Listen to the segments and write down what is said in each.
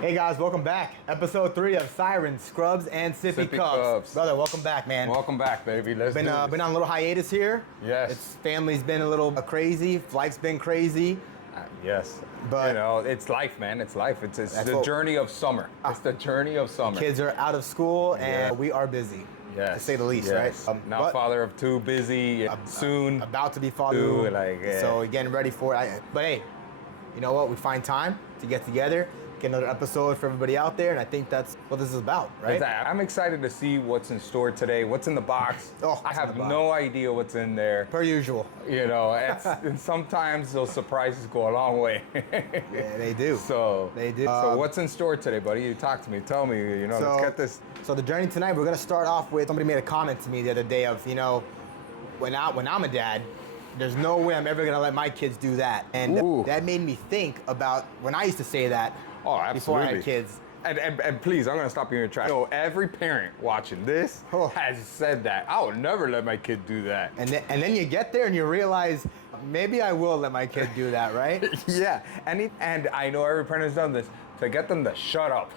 Hey guys, welcome back. Episode 3 of Sirens, Scrubs, and Sippy Cubs. Brother, welcome back, man. Welcome back, baby. Let's been on a little hiatus here. Yes. Family's been a little crazy. Life's been crazy. Yes. But you know, it's life, man. It's life. It's the journey of summer. It's the journey of summer. Kids are out of school and we are busy. Yes. To say the least, yes. right? Now father of 2, busy, soon. About to be father. So getting ready for it. But hey, you know what? We find time to get together. Get another episode for everybody out there, and I think that's what this is about, right? Exactly. I'm excited to see what's in store today, what's in the box. I have no idea what's in there. Per usual. You know, and sometimes those surprises go a long way. Yeah, they do. They do. So what's in store today, buddy? You talk to me. Tell me, let's get this. So the journey tonight, we're going to start off with, somebody made a comment to me the other day of, when I'm a dad, there's no way I'm ever going to let my kids do that. And that made me think about when I used to say that. Oh, absolutely. Before I had kids. And please, I'm going to stop you in your tracks. Every parent watching this has said that. I would never let my kid do that. And then you get there and you realize, maybe I will let my kid do that, right? Yeah. And I know every parent has done this. To get them to shut up.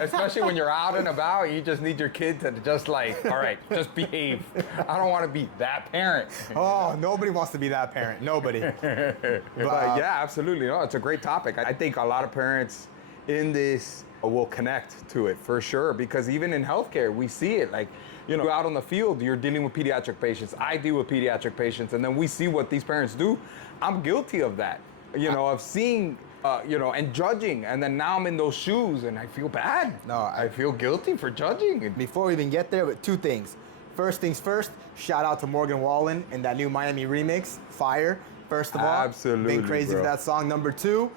Especially when you're out and about, you just need your kid to just all right, just behave. I don't want to be that parent. Oh, nobody wants to be that parent. Nobody. But yeah, absolutely. No, it's a great topic. I think a lot of parents in this will connect to it for sure, because even in healthcare, we see it. Out on the field, you're dealing with pediatric patients. I deal with pediatric patients, and then we see what these parents do. I'm guilty of that, of seeing and judging, and then now I'm in those shoes and I feel bad. No, I feel guilty for judging. Before we even get there, but 2 things. First things first, shout out to Morgan Wallen and that new Miami remix, Fire. First of all, absolutely, been crazy bro. for that song. Number 2,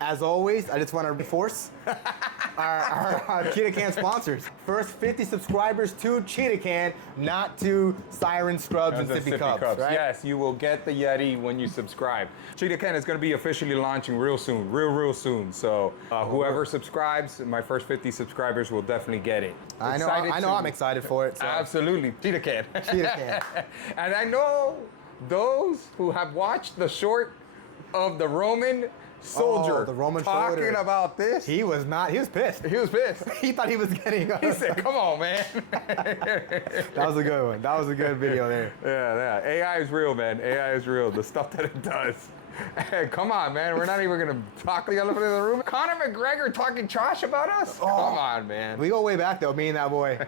as always, I just want to reinforce our Cheetah Can sponsors. First 50 subscribers to Cheetah Can, not to Sirens, Scrubs, and Sippy Cubs. Right? Yes, you will get the Yeti when you subscribe. Cheetah Can is going to be officially launching real soon, real soon. So whoever subscribes, my first 50 subscribers will definitely get it. I know I'm excited for it. So. Absolutely. Cheetah Can. Cheetah Can. And I know those who have watched the short of the Roman soldier the Roman talking soldier. About this. He was pissed. He was pissed. He thought he was getting He said, come on, man. That was a good one. That was a good video there. Yeah. AI is real, man. AI is real. The stuff that it does. Hey, come on, man. We're not even going to talk the elephant in the room. Conor McGregor talking trash about us? Come on, man. We go way back, though, me and that boy.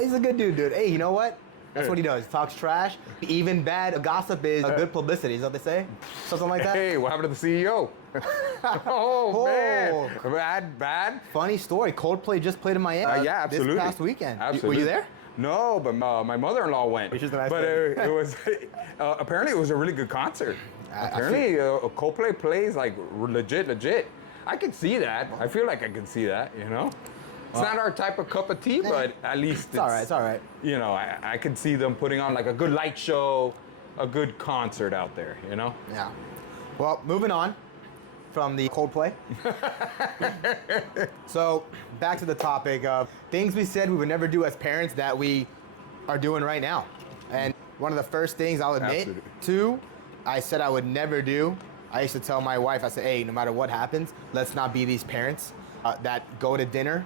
He's a good dude. Hey, you know what? That's what he does. He talks trash. Even bad gossip is good publicity. Is that what they say? Something like that? Hey, what happened to the CEO? Man. Bad. Funny story. Coldplay just played in Miami yeah, absolutely. this past weekend. Absolutely. Were you there? No, but my mother-in-law went. Which is a nice but it was, apparently it was a really good concert. Apparently Coldplay plays legit. I can see that. I feel like I can see that, It's not our type of cup of tea, but at least it's all right. It's all right. I could see them putting on a good light show, a good concert out there, Yeah. Well, moving on from the Coldplay. So back to the topic of things we said we would never do as parents that we are doing right now. And one of the first things I'll admit to, I said I would never do. I used to tell my wife, I said, hey, no matter what happens, let's not be these parents that go to dinner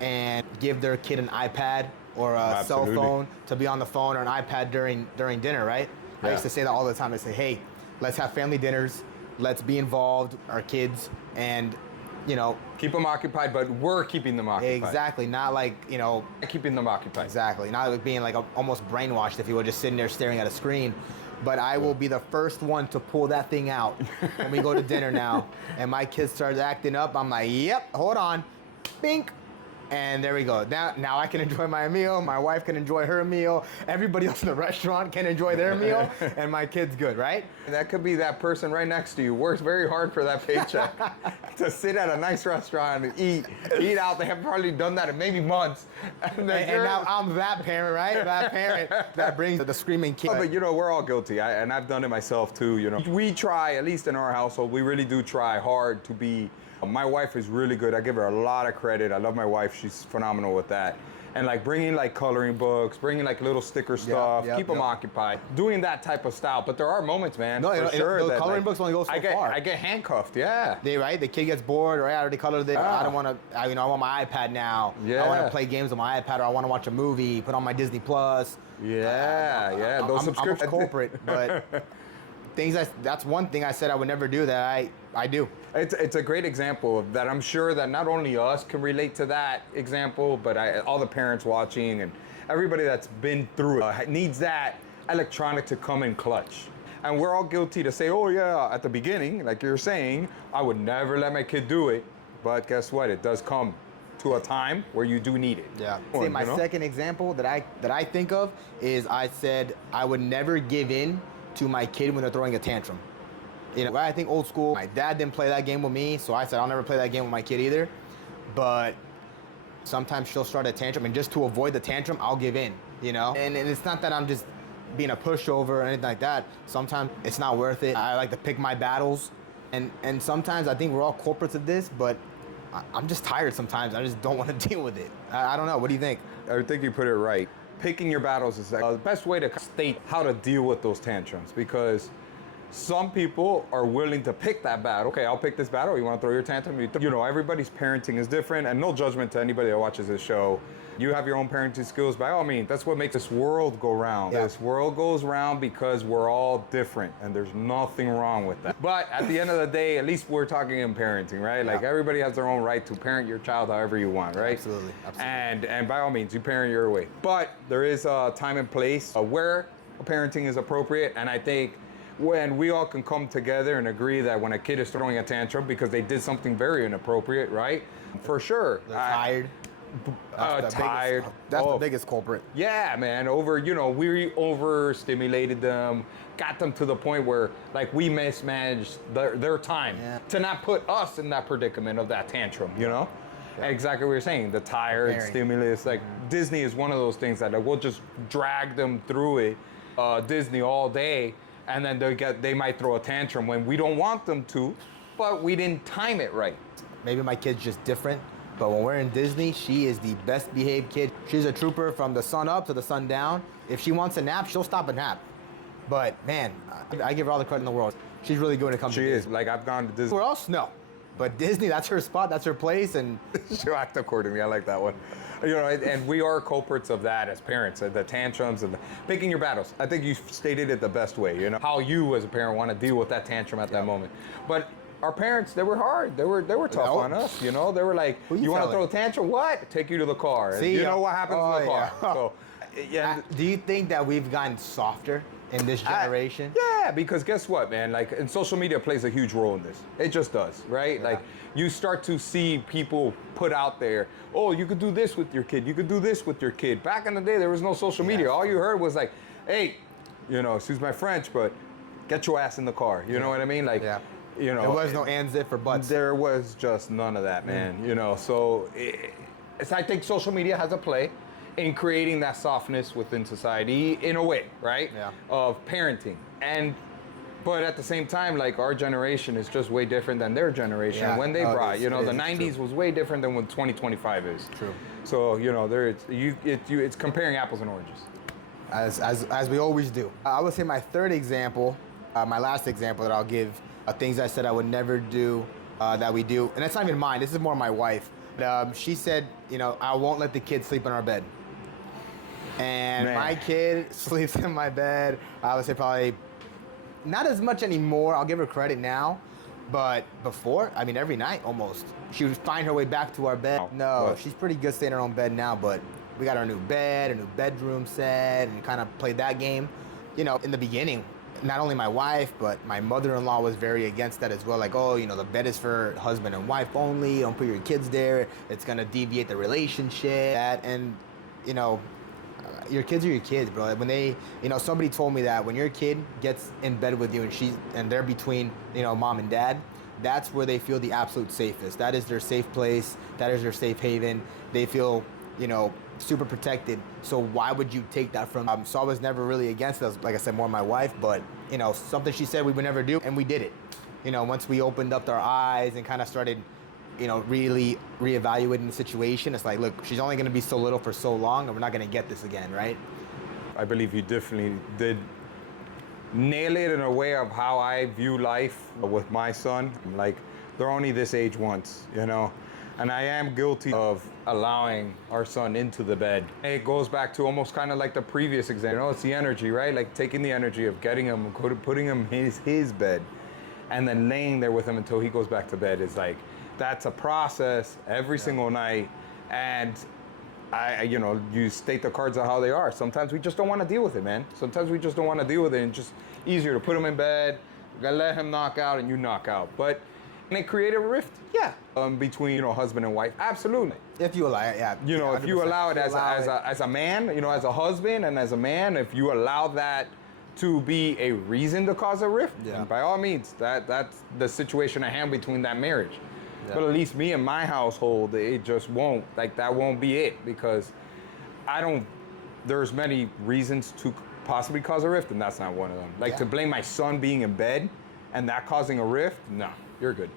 and give their kid an iPad or a cell phone to be on the phone or an iPad during dinner, right? Yeah. I used to say that all the time. I say, hey, let's have family dinners. Let's be involved, our kids, and, keep them occupied, but we're keeping them occupied. Exactly. Not keeping them occupied. Exactly. Not being almost brainwashed, if you will, just sitting there staring at a screen. But I will be the first one to pull that thing out when we go to dinner now. And my kid starts acting up. I'm like, yep, hold on. Bink. And there we go. Now I can enjoy my meal. My wife can enjoy her meal. Everybody else in the restaurant can enjoy their meal. And my kid's good, right? That could be that person right next to you. Works very hard for that paycheck to sit at a nice restaurant and eat out. They have probably done that in maybe months. And now I'm that parent, right? That parent that brings the screaming kid. But we're all guilty. And I've done it myself too. We try, at least in our household, we really do try hard to be. My wife is really good. I give her a lot of credit. I love my wife. She's phenomenal with that. and like bringing like coloring books, bringing like little sticker stuff, keep them occupied, doing that type of style. But there are moments, man, for sure. The that, coloring books only go so far. I get handcuffed, yeah. The kid gets bored, right? I already colored it. I don't want to, I want my iPad now. I want to play games on my iPad, or I want to watch a movie, put on my Disney Plus. Those subscriptions. I'm a corporate, but that's one thing I said I would never do that I do. It's a great example of that. I'm sure that not only us can relate to that example, but all the parents watching and everybody that's been through it needs that electronic to come in clutch. And we're all guilty to say, oh yeah, at the beginning, like you're saying, I would never let my kid do it. But guess what? It does come to a time where you do need it. Yeah. See, my second example that I think of is I said I would never give in to my kid when they're throwing a tantrum. I think old school. My dad didn't play that game with me, so I said I'll never play that game with my kid either. But sometimes she'll start a tantrum, and just to avoid the tantrum, I'll give in. And it's not that I'm just being a pushover or anything like that. Sometimes it's not worth it. I like to pick my battles, and sometimes I think we're all culprits of this, but I'm just tired sometimes. I just don't want to deal with it. I don't know. What do you think? I think you put it right. Picking your battles is the best way to state how to deal with those tantrums, because some people are willing to pick that battle. Okay, I'll pick this battle. You want to throw your tantrum? Everybody's parenting is different, and no judgment to anybody that watches this show. You have your own parenting skills, by all means. That's what makes this world go round. Yeah. This world goes round because we're all different, and there's nothing wrong with that. But at the end of the day, at least we're talking in parenting, right? Like everybody has their own right to parent your child however you want, right? Absolutely. And by all means, you parent your way. But there is a time and place where parenting is appropriate, and I think when we all can come together and agree that when a kid is throwing a tantrum because they did something very inappropriate, right? For sure. They're tired. Tired. That's the biggest culprit. Yeah, man. We overstimulated them, got them to the point where like we mismanaged their time to not put us in that predicament of that tantrum, Yeah. Exactly what you're saying. The tired stimulus. Like Disney is one of those things that we'll just drag them through it, Disney all day. And then they might throw a tantrum when we don't want them to, but we didn't time it right. Maybe my kid's just different, but when we're in Disney, she is the best behaved kid. She's a trooper from the sun up to the sun down. If she wants a nap, she'll stop a nap. But man, I give her all the credit in the world. She's really good when it comes to Disney. She is. Like I've gone to Disney. Where else? No. But Disney, that's her spot, that's her place, and she'll act accordingly. I like that one. And we are culprits of that as parents, the tantrums and picking your battles. I think you stated it the best way, how you as a parent want to deal with that tantrum at that moment. But our parents, they were hard. They were tough on us, They were like, you want to throw a tantrum? What? Take you to the car. See, you know what happens in the car. So, do you think that we've gotten softer in this generation? Yeah, because guess what, man? Like, and social media plays a huge role in this. It just does, right? Yeah. Like, you start to see people put out there, oh, you could do this with your kid. You could do this with your kid. Back in the day, there was no social media. All you heard was like, hey, excuse my French, but get your ass in the car. You know what I mean? Like, there was no ands it for butts. There was just none of that, man. So I think social media has a play in creating that softness within society in a way, right? Yeah. Of parenting. But at the same time, like our generation is just way different than their generation when they brought. The 90s was way different than what 2025 is. True. So it's comparing apples and oranges. As we always do. I would say my third example, my last example that I'll give, things I said I would never do that we do, and it's not even mine. This is more my wife. She said, I won't let the kids sleep in our bed. And my kid sleeps in my bed. I would say probably not as much anymore. I'll give her credit now. But before, every night almost. She would find her way back to our bed. No, she's pretty good staying in her own bed now, but we got our new bed, a new bedroom set, and kind of played that game. In the beginning, not only my wife, but my mother-in-law was very against that as well. Like, the bed is for husband and wife only. Don't put your kids there. It's going to deviate the relationship. And, your kids are your kids, bro. When they, somebody told me that when your kid gets in bed with you and they're between, mom and dad, that's where they feel the absolute safest. That is their safe place. That is their safe haven. They feel, super protected. So why would you take that from them? So I was never really against us. Like I said, more my wife, but, something she said we would never do, and we did it. Once we opened up our eyes and kind of started really reevaluating the situation. It's like, look, she's only going to be so little for so long, and we're not going to get this again, right? I believe you definitely did nail it in a way of how I view life with my son. Like, they're only this age once, And I am guilty of allowing our son into the bed. It goes back to almost kind of like the previous example. It's the energy, right? Like taking the energy of getting him, putting him in his bed, and then laying there with him until he goes back to bed. Is like, that's a process every single night. And you state the cards of how they are. Sometimes we just don't want to deal with it, man. Sometimes we just don't want to deal with it, and it's just easier to put him in bed, let him knock out, and you knock out. But can it create a rift? Yeah. Between husband and wife, absolutely. If you allow it, yeah. If you allow it as a man, as a husband and as a man, if you allow that to be a reason to cause a rift, then by all means, that's the situation at hand between that marriage. Yeah. But at least me and my household, it just won't. Like, that won't be it, because there's many reasons to possibly cause a rift, and that's not one of them. Like, to blame my son being in bed and that causing a rift, no, you're good.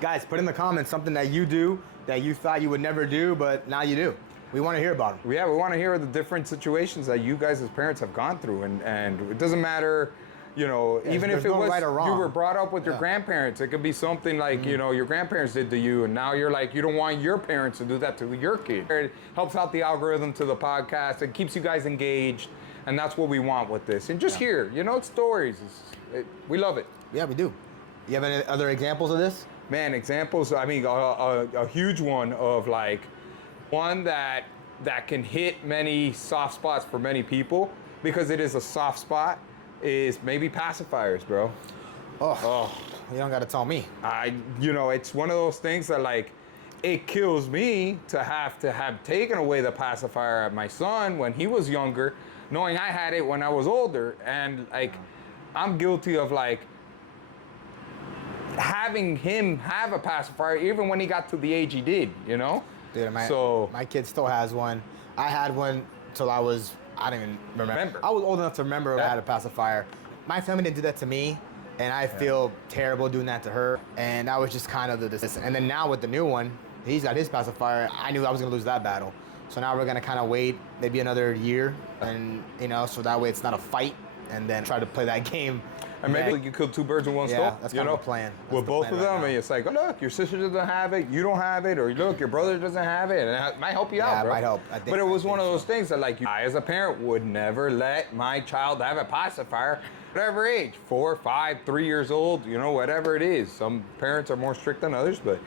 Guys, put in the comments something that you do that you thought you would never do, but now you do. We want to hear about them. Yeah, we want to hear the different situations that you guys as parents have gone through, and it doesn't matter, even if it was right or wrong. You were brought up with your grandparents. It could be something like, your grandparents did to you, and now you're like, you don't want your parents to do that to your kid. It helps out the algorithm to the podcast. It keeps you guys engaged, and that's what we want with this. And just hear, it's stories. We love it. Yeah, we do. You have any other examples of this? Man, examples, I mean, a huge one of like, one that can hit many soft spots for many people, because it is a soft spot, is maybe pacifiers, bro. Oh, you don't got to tell me. It's one of those things that, like, it kills me to have taken away the pacifier at my son when he was younger, knowing I had it when I was older. And, like, I'm guilty of, like, having him have a pacifier even when he got to the age he did, Dude, my kid still has one. I had one till I don't even remember. I was old enough to remember I had a pacifier. My family didn't do that to me, and I feel terrible doing that to her. And that was just kind of the. And then now with the new one, he's got his pacifier. I knew I was gonna lose that battle. So now we're gonna kind of wait maybe another year, and so that way it's not a fight, and then try to play that game. And maybe you kill two birds with one stone. That's kind of the plan. With both of them, and it's like, oh, look, your sister doesn't have it, you don't have it, or look, your brother doesn't have it, and it might help you out, bro. Yeah, it might help. But it was one of those things that, like, I as a parent would never let my child have a pacifier, whatever age, 4, 5, 3 years old, whatever it is. Some parents are more strict than others, but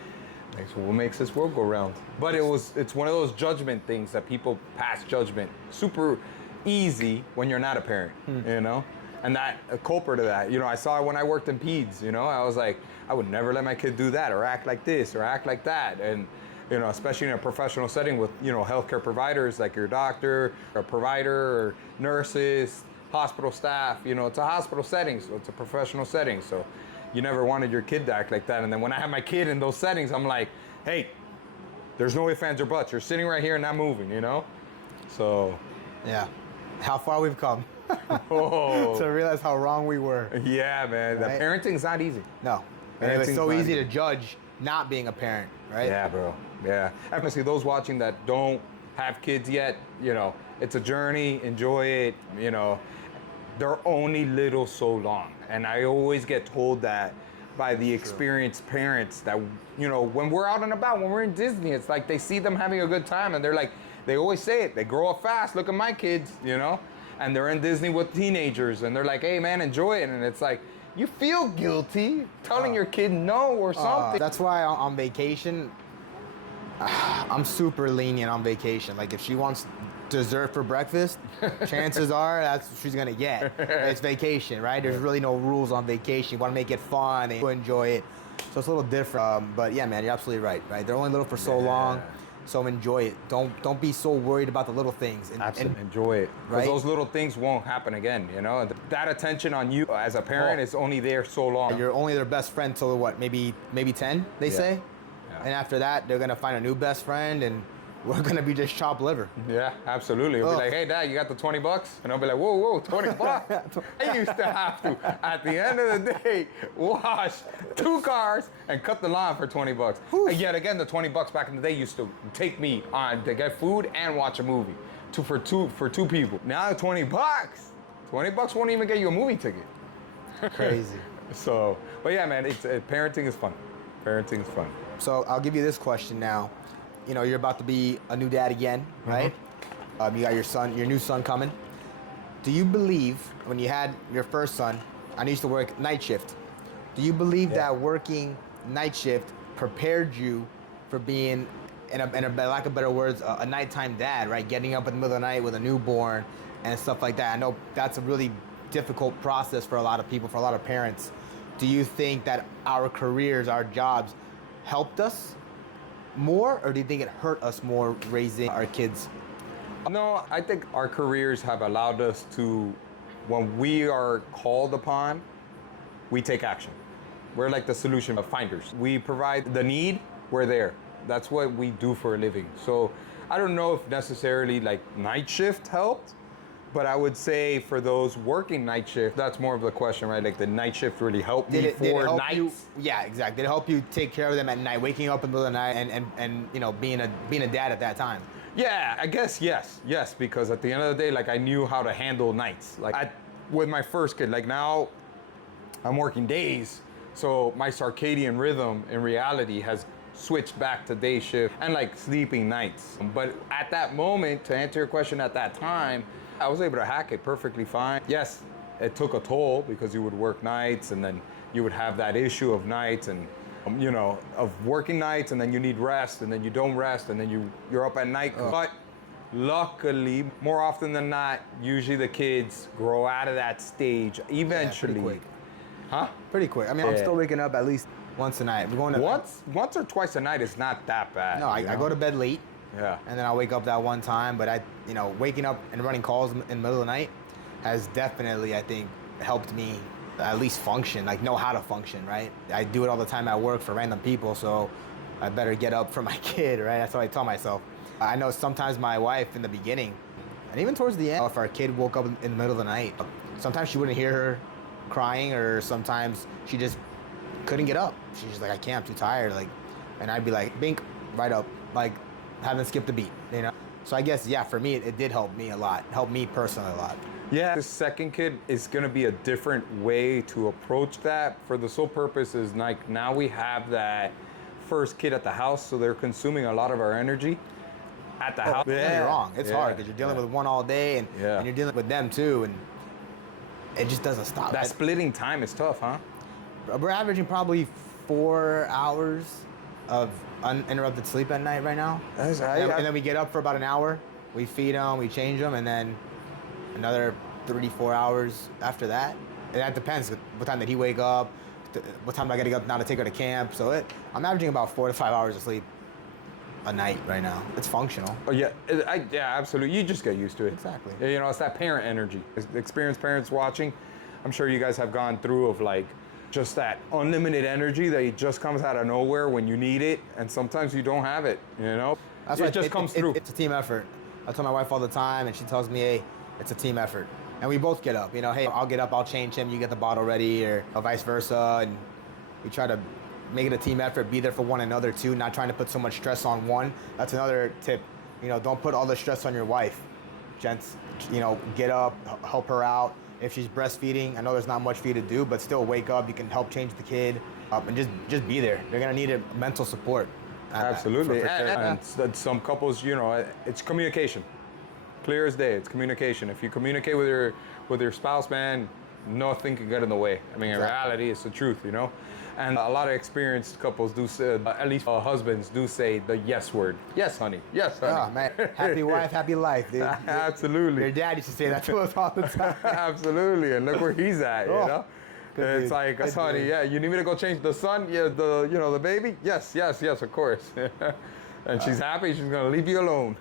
that's what makes this world go round. But it's one of those judgment things that people pass judgment super easy when you're not a parent, And that, a culprit of that, I saw it when I worked in peds, I was like, I would never let my kid do that or act like this or act like that. And, especially in a professional setting with, healthcare providers like your doctor or provider or nurses, hospital staff, it's a hospital setting, so it's a professional setting. So you never wanted your kid to act like that. And then when I have my kid in those settings, I'm like, hey, there's no ifs, ands, or buts. You're sitting right here and not moving, So. Yeah. How far we've come. To realize how wrong we were. Yeah, man. Right? The parenting's not easy. No. And it's so easy to judge not being a parent, right? Yeah, bro. Yeah. Honestly, those watching that don't have kids yet, it's a journey. Enjoy it. They're only little so long. And I always get told that by the experienced parents that, when we're out and about, when we're in Disney, it's like they see them having a good time and they're like, they always say it. They grow up fast. Look at my kids, And they're in Disney with teenagers, and they're like, hey, man, enjoy it. And it's like, you feel guilty telling your kid no or something. That's why on vacation, I'm super lenient on vacation. Like, if she wants dessert for breakfast, chances are that's what she's going to get. It's vacation, right? There's really no rules on vacation. You want to make it fun and enjoy it. So it's a little different. But, yeah, man, you're absolutely right? They're only little for so long. So enjoy it. Don't be so worried about the little things. Absolutely. Enjoy it. Because those little things won't happen again, That attention on you as a parent is only there so long. You're only their best friend till what, maybe 10, they say? Yeah. And after that, they're going to find a new best friend, and we're gonna be just chopped liver. Yeah, absolutely. It'll be like, hey, Dad, you got the $20? And I'll be like, whoa, $20? I used to have to, at the end of the day, wash 2 cars and cut the lawn for $20. And yet again, the $20 back in the day used to take me on to get food and watch a movie for two people. Now $20, $20 won't even get you a movie ticket. Crazy. So, but yeah, man, parenting is fun. Parenting is fun. So I'll give you this question now. You know, you're about to be a new dad again, right? You got your new son coming. Do you believe when you had your first son, I used to work night shift. Do you believe that working night shift prepared you for being, in a lack of better words, a nighttime dad, right? Getting up in the middle of the night with a newborn and stuff like that. I know that's a really difficult process for a lot of people, for a lot of parents. Do you think that our careers, our jobs, helped us more, or do you think it hurt us more raising our kids? No, I think our careers have allowed us to, when we are called upon, we take action. We're like the solution finders. We provide the need, we're there. That's what we do for a living. So I don't know if necessarily like night shift helped, but I would say for those working night shift, that's more of the question, right? Like the night shift really helped me for nights. Yeah, exactly. Did it help you take care of them at night, waking up in the middle of the night and you know, being a dad at that time? Yeah, I guess yes, because at the end of the day, like I knew how to handle nights. Like with my first kid, like now I'm working days, so my circadian rhythm in reality has switched back to day shift and like sleeping nights. But at that moment, to answer your question, at that time, I was able to hack it perfectly fine. Yes, it took a toll because you would work nights and then you would have that issue of nights and you know, of working nights and then you need rest and then you don't rest and then you're up at night. But luckily, more often than not, usually the kids grow out of that stage eventually. Pretty quick. Huh? Pretty quick. I mean, I'm still waking up at least once a night. We're going to once or twice a night is not that bad. No, I go to bed late. Yeah. And then I'll wake up that one time. But waking up and running calls in the middle of the night has definitely, I think, helped me at least function, like know how to function, right? I do it all the time at work for random people, so I better get up for my kid, right? That's what I tell myself. I know sometimes my wife in the beginning, and even towards the end, if our kid woke up in the middle of the night, sometimes she wouldn't hear her crying, or sometimes she just couldn't get up. She's just like, I can't, I'm too tired. Like, and I'd be like, bink, right up, like haven't skipped a beat, you know? So I guess, yeah, for me, it did help me a lot, helped me personally a lot. Yeah, the second kid is gonna be a different way to approach that for the sole purpose is like now we have that first kid at the house, so they're consuming a lot of our energy at the house. Don't get me wrong, it's hard because you're dealing with one all day and you're dealing with them too, and it just doesn't stop. That splitting time is tough, huh? We're averaging probably 4 hours of uninterrupted sleep at night right now. And then we get up for about an hour, we feed them, we change them, and then another 34 hours after that. And that depends what time did he wake up, what time do I gotta get up now to take her to camp. So I'm averaging about 4 to 5 hours of sleep a night right now. It's functional. Oh yeah, yeah, absolutely. You just get used to it. Exactly. You know, it's that parent energy. Experienced parents watching, I'm sure you guys have gone through of like just that unlimited energy that just comes out of nowhere when you need it, and sometimes you don't have it, you know? That's why it just comes through. It's a team effort. I tell my wife all the time, and she tells me, hey, it's a team effort. And we both get up, you know, hey, I'll get up, I'll change him, you get the bottle ready, or vice versa, and we try to make it a team effort, be there for one another too, not trying to put so much stress on one. That's another tip. You know, don't put all the stress on your wife. Gents, you know, get up, help her out. If she's breastfeeding, I know there's not much for you to do, but still wake up, you can help change the kid, and just be there. They're gonna need mental support. Absolutely, for and some couples, you know, it's communication. Clear as day, it's communication. If you communicate with your spouse, man, nothing can get in the way. I mean, in reality, it's the truth, you know? And a lot of experienced couples do say, at least husbands do say the yes word. Yes, honey. Yes, honey. Oh, man. Happy wife, happy life, dude. Absolutely. Your dad used to say that to us all the time. Absolutely. And look where he's at, you know? It's dude. Like, yes, honey, yeah, you need me to go change the sun? Yeah, the baby? Yes, of course. And she's happy, she's gonna leave you alone.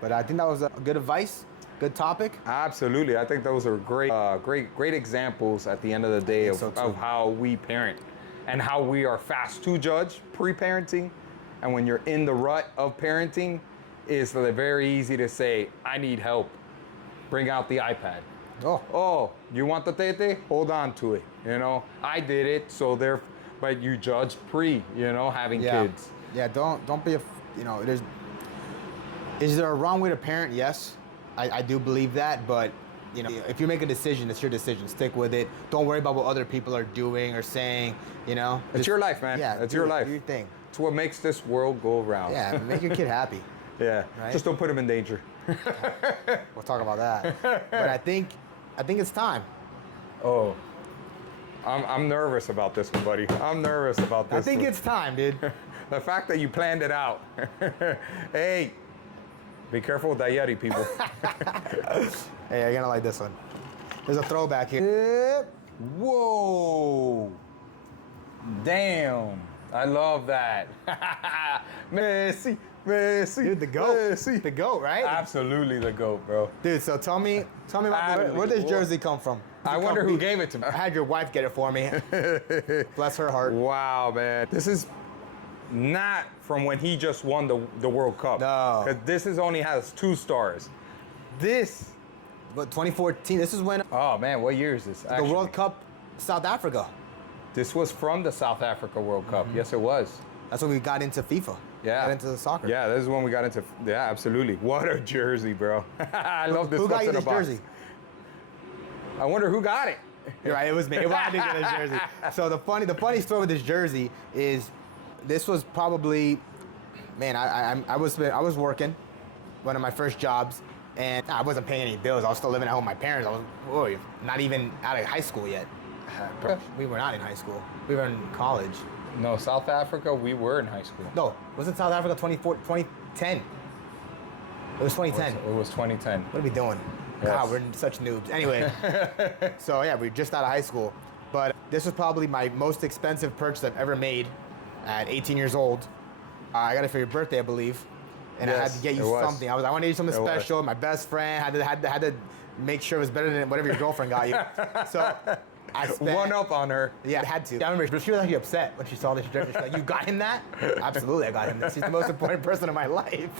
But I think that was a good advice. Good topic. Absolutely. I think those are great examples at the end of the day of how we parent and how we are fast to judge pre-parenting. And when you're in the rut of parenting, it's very easy to say, I need help. Bring out the iPad. Oh, you want the tete? Hold on to it. You know, I did it, so but you judge having kids. Yeah, don't be is there a wrong way to parent? Yes, I do believe that, but if you make a decision, it's your decision. Stick with it. Don't worry about what other people are doing or saying. It's your life, man. Yeah, it's your life. Do your thing. It's what makes this world go round. Yeah, make your kid happy. Yeah, right? Just don't put him in danger. We'll talk about that. But I think it's time. Oh, I'm nervous about this one, buddy. I'm nervous about this. I think it's time, dude. The fact that you planned it out. Hey, be careful with that Yeti, people. Hey, you're gonna like this one. There's a throwback here. Whoa. Damn. I love that. Messi. Dude, the GOAT. Messi. The GOAT, right? Absolutely the GOAT, bro. Dude, so tell me about where this jersey come from? I wonder who gave it to me. I had your wife get it for me. Bless her heart. Wow, man. This is not from when he just won the World Cup. No. Because this only has 2 stars. This. But 2014, this is when Oh, man, what year is this? the World Cup, South Africa. This was from the South Africa World Cup. Mm-hmm. Yes, it was. That's when we got into FIFA. Yeah. Got into soccer. Yeah, this is when we got into, yeah, absolutely. What a jersey, bro. I love this. Who got you this jersey? I wonder who got it. You're right, it was me. I didn't get this jersey. So the funny story with this jersey is, this was probably, man, I was working, one of my first jobs, and I wasn't paying any bills. I was still living at home with my parents. I was not even out of high school yet. We were not in high school. We were in college. No, South Africa, we were in high school. No, wasn't South Africa 2010? It was 2010. It was 2010. What are we doing? Yes. God, we're such noobs. Anyway, so yeah, we were just out of high school. But this was probably my most expensive purchase I've ever made at 18 years old. I got it for your birthday, I believe. And yes, I had to get you something. I wanted you something special. My best friend had to make sure it was better than whatever your girlfriend got you. So I spent, one up on her. Yeah, I had to. I remember she was actually upset when she saw this jersey. She's like, "You got him that?" Absolutely, I got him this. He's the most important person in my life.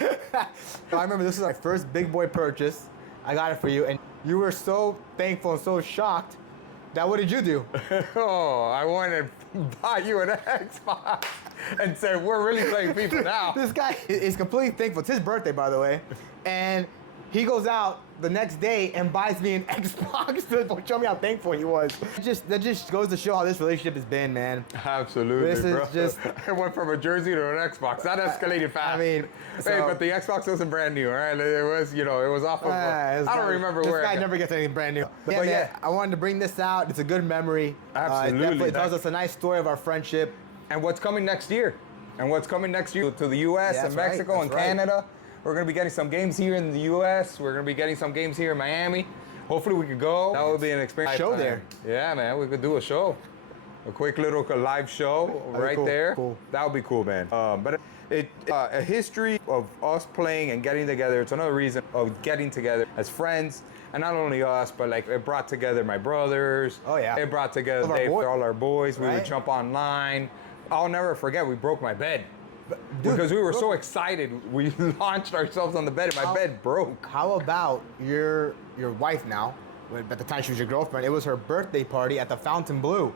I remember this was my first big boy purchase. I got it for you, and you were so thankful and so shocked. That what did you do? Oh, I wanted to buy you an Xbox and say, we're really playing FIFA now. This guy is completely thankful. It's his birthday, by the way. And he goes out the next day and buys me an Xbox to show me how thankful he was. That just goes to show how this relationship has been, man. Absolutely, this bro. Is just. It went from a jersey to an Xbox. That escalated fast. I mean, hey, but the Xbox wasn't brand new, all right? It was, it was off of. I don't remember where. This guy never gets anything brand new. But yeah, I wanted to bring this out. It's a good memory. Absolutely. It tells us a nice story of our friendship. And what's coming next year? To the U.S. and Mexico and Canada. We're going to be getting some games here in the U.S. We're going to be getting some games here in Miami. Hopefully we could go. That would be an experience. Show there. Yeah, man. We could do a show. A quick little live show right there. Cool. That would be cool, man. But a history of us playing and getting together. It's another reason of getting together as friends. And not only us, but like it brought together my brothers. Oh, yeah. It brought together all our boys. We would jump online. I'll never forget, we broke my bed. Because we were so excited, we launched ourselves on the bed, and my bed broke. How about your wife now? At the time she was your girlfriend, it was her birthday party at the Fountain Blue.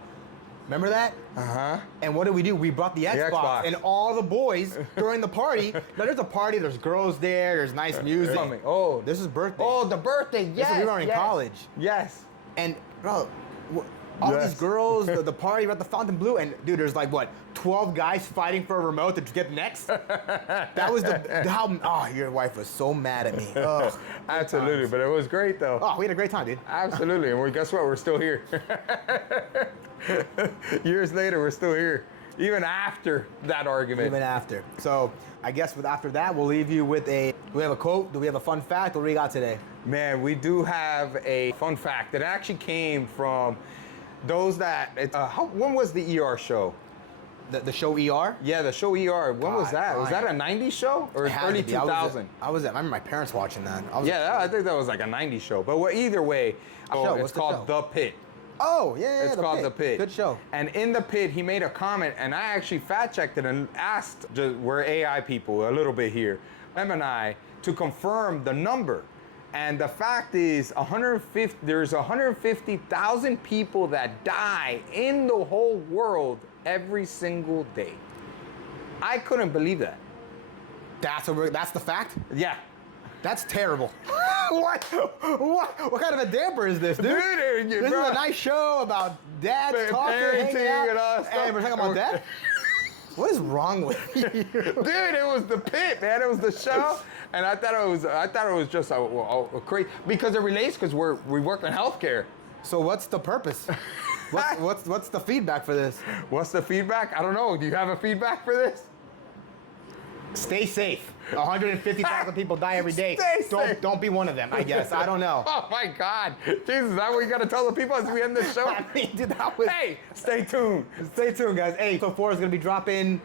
Remember that? Uh-huh. And what did we do? We brought the Xbox, and all the boys during the party. Now there's a party, there's girls there, there's nice music. Oh, this is birthday. Oh, the birthday, yes. We were in college. Yes. And bro, all these girls, the party at the Fountain Blue, and dude, there's like what, 12 guys fighting for a remote to get next. That was your wife was so mad at me. Ugh, absolutely, but it was great though. Oh, we had a great time, dude. Absolutely, and guess what? We're still here. Years later, we're still here, even after that argument. Even after. So I guess after that, we'll leave you with do we have a quote? Do we have a fun fact? What do we got today? Man, we do have a fun fact that actually came from those that. When was the ER show? The show ER? Yeah, the show ER. When was that? Was that a 90s show or early 2000? I remember my parents watching that. I think that was like a 90s show. But either way, it's called The Pit. Oh, yeah, it's called The Pit. Good show. And in The Pit, he made a comment, and I actually fact-checked it and asked, we're AI people a little bit here, Em and I to confirm the number. And the fact is, there's 150,000 people that die in the whole world every single day. I couldn't believe that. That's the fact? Yeah. That's terrible. What kind of a damper is this, dude? This is a nice show about dads talking, hanging out, and we're talking about that? What is wrong with you? Dude, it was the pit, man. It was the show, and I thought it was just a crazy, because it relates, because we work in healthcare. So what's the purpose? What's the feedback for this? What's the feedback? I don't know. Do you have a feedback for this? Stay safe. 150,000 people die every day. Stay safe. Don't be one of them, I guess. I don't know. Oh my God. Jesus, is that what you got to tell the people as we end this show? I mean, dude, Hey, stay tuned. Stay tuned, guys. Hey, episode 4 is going to be dropping.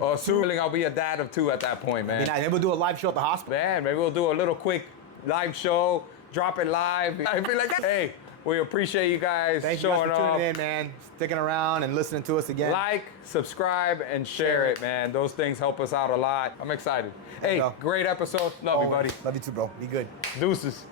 Oh, soon I'll be a dad of 2 at that point, man. Then we'll do a live show at the hospital. Man, maybe we'll do a little quick live show, drop it live. I'd be like, hey, we appreciate you guys showing up. Thank you guys for tuning in, man. Sticking around and listening to us again. Like, subscribe, and share it, man. Those things help us out a lot. I'm excited. Hey, great episode. Love you, buddy. Love you too, bro. Be good. Deuces.